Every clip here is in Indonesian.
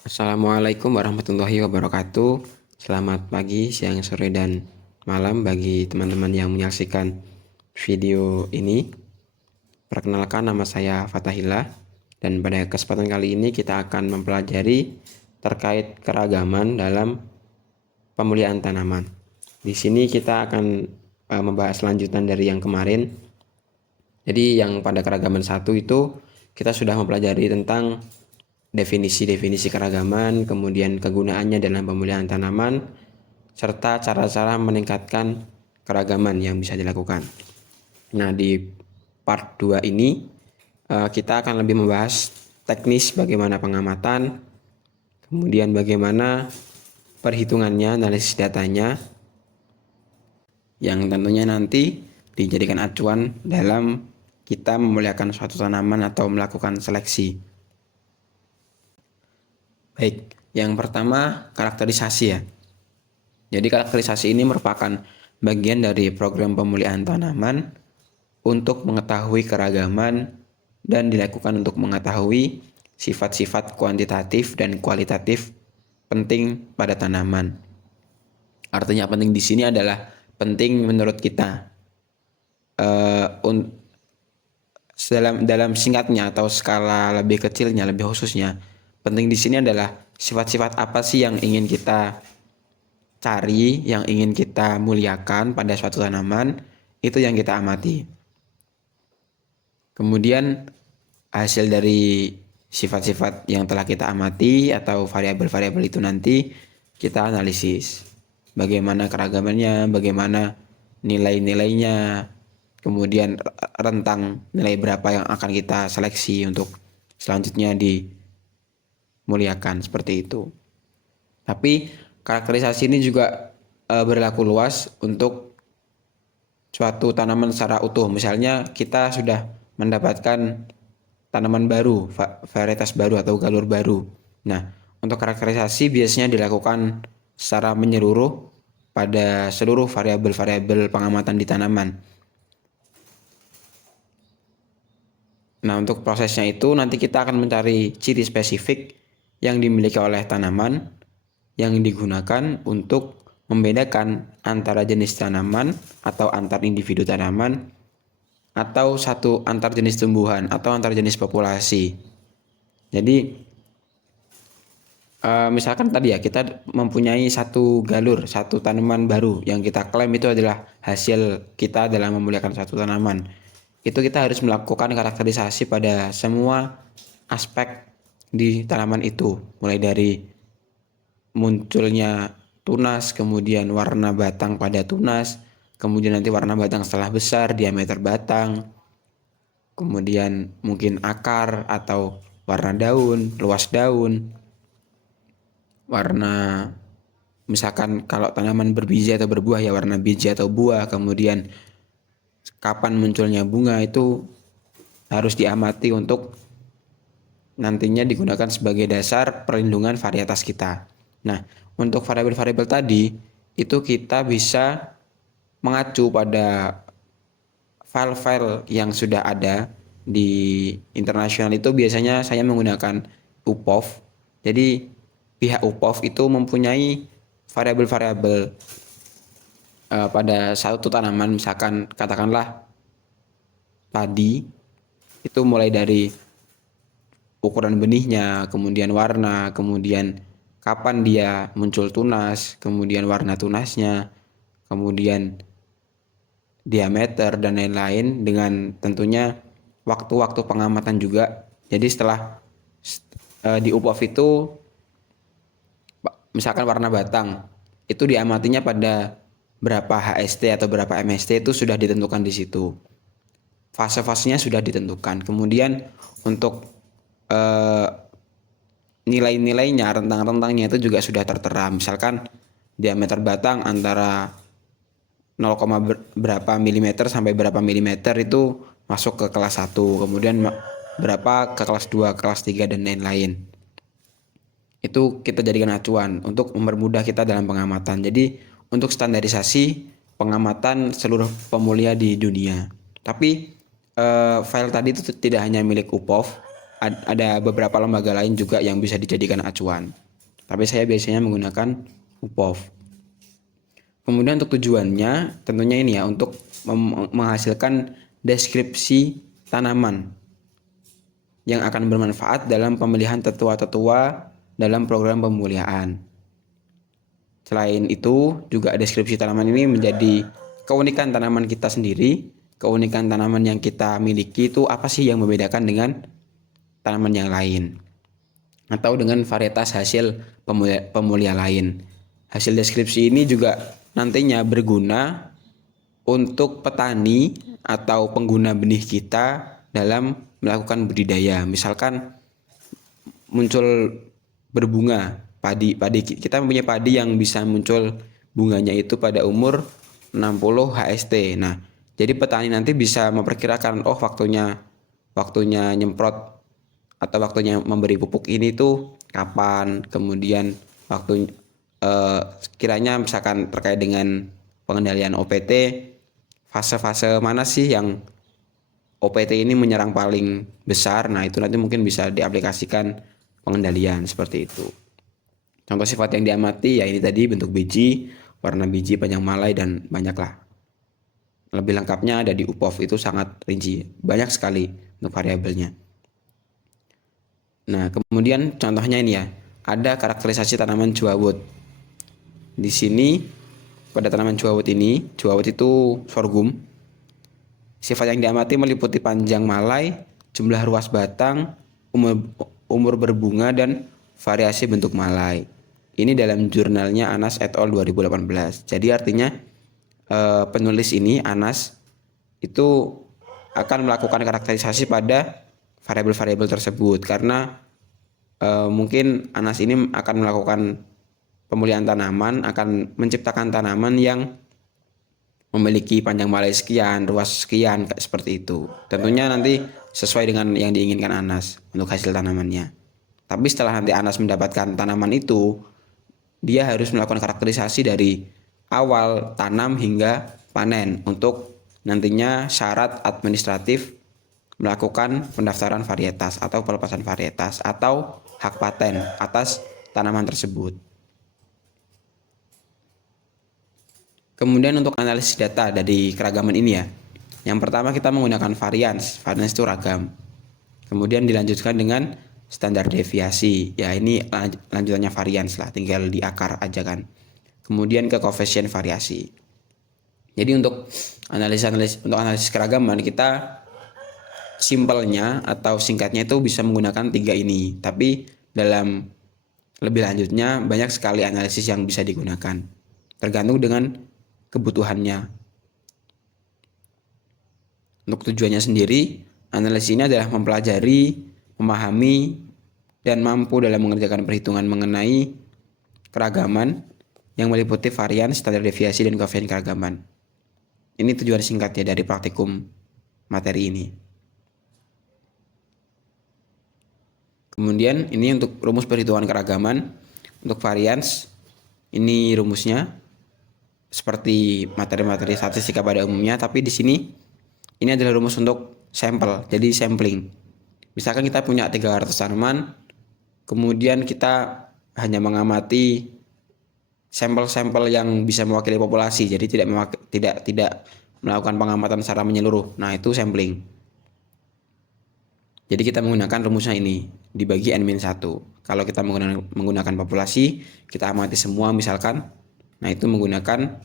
Assalamualaikum warahmatullahi wabarakatuh. Selamat pagi, siang, sore, dan malam bagi teman-teman yang menyaksikan video ini. Perkenalkan, nama saya Fatahillah, dan pada kesempatan kali ini kita akan mempelajari terkait keragaman dalam pemulihan tanaman. Di sini kita akan membahas lanjutan dari yang kemarin. Jadi yang pada keragaman 1 itu kita sudah mempelajari tentang definisi-definisi keragaman, kemudian kegunaannya dalam pemulihan tanaman, serta cara-cara meningkatkan keragaman yang bisa dilakukan. Nah, di part 2 ini kita akan lebih membahas teknis bagaimana pengamatan, kemudian bagaimana perhitungannya, analisis datanya, yang tentunya nanti dijadikan acuan dalam kita memuliakan suatu tanaman atau melakukan seleksi. Baik, yang pertama karakterisasi ya. Jadi karakterisasi ini merupakan bagian dari program pemulihan tanaman untuk mengetahui keragaman dan dilakukan untuk mengetahui sifat-sifat kuantitatif dan kualitatif penting pada tanaman. Artinya penting di sini adalah penting menurut kita. Dalam singkatnya atau skala lebih kecilnya, lebih khususnya, penting di sini adalah sifat-sifat apa sih yang ingin kita cari, yang ingin kita muliakan pada suatu tanaman, itu yang kita amati. Kemudian hasil dari sifat-sifat yang telah kita amati atau variabel-variabel itu nanti kita analisis. Bagaimana keragamannya, bagaimana nilai-nilainya, kemudian rentang nilai berapa yang akan kita seleksi untuk selanjutnya dimuliakan, seperti itu. Tapi karakterisasi ini juga berlaku luas untuk suatu tanaman secara utuh. Misalnya kita sudah mendapatkan tanaman baru, varietas baru atau galur baru. Nah, untuk karakterisasi biasanya dilakukan secara menyeluruh pada seluruh variabel-variabel pengamatan di tanaman. Nah, untuk prosesnya itu nanti kita akan mencari ciri spesifik yang dimiliki oleh tanaman yang digunakan untuk membedakan antara jenis tanaman atau antar individu tanaman atau satu antar jenis tumbuhan atau antar jenis populasi. Jadi misalkan tadi ya kita mempunyai satu galur, satu tanaman baru yang kita klaim itu adalah hasil kita dalam memuliakan satu tanaman. Itu kita harus melakukan karakterisasi pada semua aspek di tanaman itu, mulai dari munculnya tunas, kemudian warna batang pada tunas, kemudian nanti warna batang setelah besar, diameter batang, kemudian mungkin akar atau warna daun, luas daun, warna misalkan kalau tanaman berbiji atau berbuah ya warna biji atau buah, kemudian kapan munculnya bunga itu harus diamati untuk nantinya digunakan sebagai dasar perlindungan varietas kita. Nah, untuk variabel-variabel tadi itu kita bisa mengacu pada file-file yang sudah ada di internasional. Itu biasanya saya menggunakan UPOV. Jadi pihak UPOV itu mempunyai variabel-variabel pada satu tanaman, misalkan katakanlah padi, itu mulai dari ukuran benihnya, kemudian warna, kemudian kapan dia muncul tunas, kemudian warna tunasnya, kemudian diameter dan lain-lain, dengan tentunya waktu-waktu pengamatan juga. Jadi setelah di UPOV itu misalkan warna batang itu diamatinya pada berapa HST atau berapa MST itu sudah ditentukan di situ. Fase-fasenya sudah ditentukan. Kemudian untuk nilai-nilainya, rentang-rentangnya itu juga sudah tertera. Misalkan diameter batang antara 0, berapa milimeter sampai berapa milimeter itu masuk ke kelas 1, kemudian berapa ke kelas 2, kelas 3 dan lain-lain. Itu kita jadikan acuan untuk mempermudah kita dalam pengamatan. Jadi untuk standarisasi pengamatan seluruh pemulia di dunia. Tapi file tadi itu tidak hanya milik UPOV, ada beberapa lembaga lain juga yang bisa dijadikan acuan. Tapi saya biasanya menggunakan UPOV. Kemudian untuk tujuannya tentunya ini ya, untuk menghasilkan deskripsi tanaman yang akan bermanfaat dalam pemilihan tetua-tetua dalam program pemuliaan. Selain itu, juga deskripsi tanaman ini menjadi keunikan tanaman kita sendiri. Keunikan tanaman yang kita miliki itu apa sih yang membedakan dengan tanaman yang lain, atau dengan varietas hasil pemulia lain. Hasil deskripsi ini juga nantinya berguna untuk petani atau pengguna benih kita dalam melakukan budidaya. Misalkan muncul berbunga padi kita mempunyai padi yang bisa muncul bunganya itu pada umur 60 HST. Nah, jadi petani nanti bisa memperkirakan waktunya nyemprot atau waktunya memberi pupuk ini tuh kapan, kemudian waktu kiranya misalkan terkait dengan pengendalian OPT, fase-fase mana sih yang OPT ini menyerang paling besar. Nah, itu nanti mungkin bisa diaplikasikan pengendalian seperti itu. Contoh sifat yang diamati ya ini tadi, bentuk biji, warna biji, panjang malai, dan banyaklah. Lebih lengkapnya ada di UPOV, itu sangat rinci, banyak sekali untuk variabelnya. Nah, kemudian contohnya ini ya, ada karakterisasi tanaman jawawut. Di sini pada tanaman jawawut ini, jawawut itu sorghum. Sifat yang diamati meliputi panjang malai, jumlah ruas batang, umur berbunga, dan variasi bentuk malai. Ini dalam jurnalnya Anas et al. 2018. Jadi artinya penulis ini, Anas, itu akan melakukan karakterisasi pada variabel-variabel tersebut, karena mungkin Anas ini akan melakukan pemulihan tanaman, akan menciptakan tanaman yang memiliki panjang malai sekian, ruas sekian, seperti itu. Tentunya nanti sesuai dengan yang diinginkan Anas untuk hasil tanamannya. Tapi setelah nanti Anas mendapatkan tanaman itu, dia harus melakukan karakterisasi dari awal tanam hingga panen untuk nantinya syarat administratif melakukan pendaftaran varietas atau pelepasan varietas atau hak paten atas tanaman tersebut. Kemudian untuk analisis data dari keragaman ini ya, yang pertama kita menggunakan varians itu ragam. Kemudian dilanjutkan dengan standar deviasi, ya ini lanjutannya varians lah, tinggal di akar aja kan. Kemudian ke koefisien variasi. Jadi untuk analisis keragaman kita simpelnya atau singkatnya itu bisa menggunakan 3 ini. Tapi dalam lebih lanjutnya banyak sekali analisis yang bisa digunakan, tergantung dengan kebutuhannya. Untuk tujuannya sendiri, analisis ini adalah mempelajari, memahami, dan mampu dalam mengerjakan perhitungan mengenai keragaman yang meliputi varian, standar deviasi, dan koefisien keragaman. Ini tujuan singkatnya dari praktikum materi ini. Kemudian ini untuk rumus perhitungan keragaman. Untuk varians, ini rumusnya seperti materi-materi statistika pada umumnya, tapi di sini ini adalah rumus untuk sampel, jadi sampling. Misalkan kita punya 300 tanaman, kemudian kita hanya mengamati sampel-sampel yang bisa mewakili populasi, jadi tidak melakukan pengamatan secara menyeluruh. Nah, itu sampling. Jadi kita menggunakan rumusnya ini, dibagi N-1. Kalau kita menggunakan populasi, kita amati semua misalkan. Nah, itu menggunakan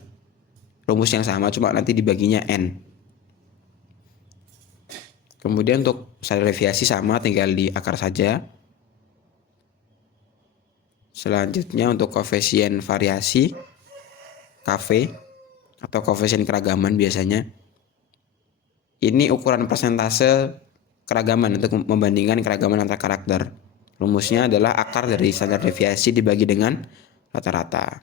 rumus yang sama, cuma nanti dibaginya N. Kemudian untuk standar deviasi sama, tinggal di akar saja. Selanjutnya untuk koefisien variasi, KV, atau koefisien keragaman biasanya. Ini ukuran persentase keragaman untuk membandingkan keragaman antar karakter. Rumusnya adalah akar dari standar deviasi dibagi dengan rata-rata.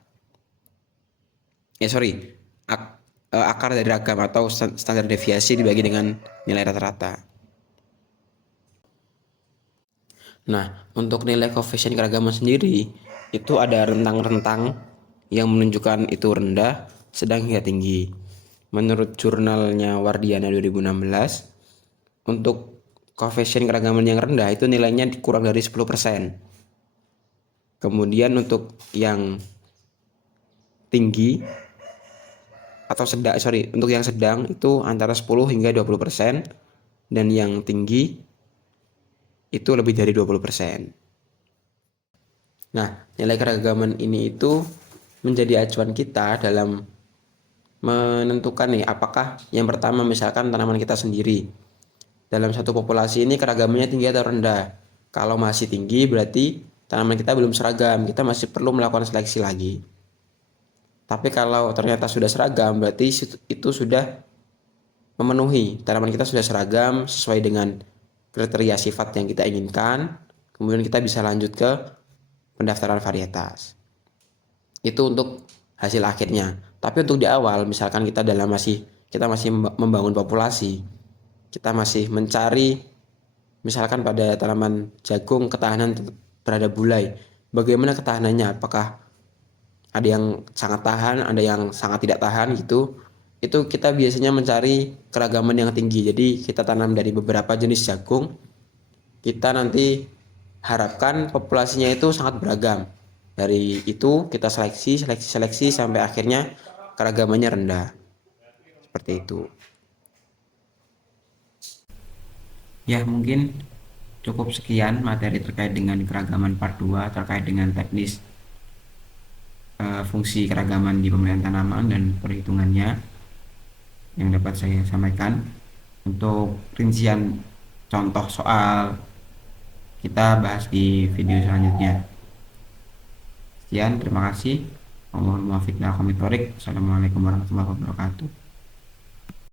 Akar dari ragam atau standar deviasi dibagi dengan nilai rata-rata. Nah, untuk nilai koefisien keragaman sendiri itu ada rentang-rentang yang menunjukkan itu rendah, sedang hingga tinggi. Menurut jurnalnya Wardiana 2016, untuk koefisien keragaman yang rendah itu nilainya kurang dari 10%. Kemudian untuk yang tinggi atau untuk yang sedang itu antara 10 hingga 20%, dan yang tinggi itu lebih dari 20%. Nah, nilai keragaman ini itu menjadi acuan kita dalam menentukan nih, apakah yang pertama misalkan tanaman kita sendiri. Dalam satu populasi ini keragamannya tinggi atau rendah. Kalau masih tinggi berarti tanaman kita belum seragam, kita masih perlu melakukan seleksi lagi. Tapi kalau ternyata sudah seragam berarti itu sudah memenuhi, tanaman kita sudah seragam sesuai dengan kriteria sifat yang kita inginkan. Kemudian kita bisa lanjut ke pendaftaran varietas. Itu untuk hasil akhirnya. Tapi untuk di awal, misalkan kita masih membangun populasi, kita masih mencari, misalkan pada tanaman jagung ketahanan terhadap bulai, bagaimana ketahanannya? Apakah ada yang sangat tahan, ada yang sangat tidak tahan gitu? Itu kita biasanya mencari keragaman yang tinggi. Jadi kita tanam dari beberapa jenis jagung, kita nanti harapkan populasinya itu sangat beragam. Dari itu kita seleksi sampai akhirnya keragamannya rendah. Seperti itu. Ya, mungkin cukup sekian materi terkait dengan keragaman part 2 terkait dengan teknis fungsi keragaman di pemilihan tanaman dan perhitungannya yang dapat saya sampaikan. Untuk rincian contoh soal kita bahas di video selanjutnya. Sekian, terima kasih. Assalamualaikum warahmatullahi wabarakatuh.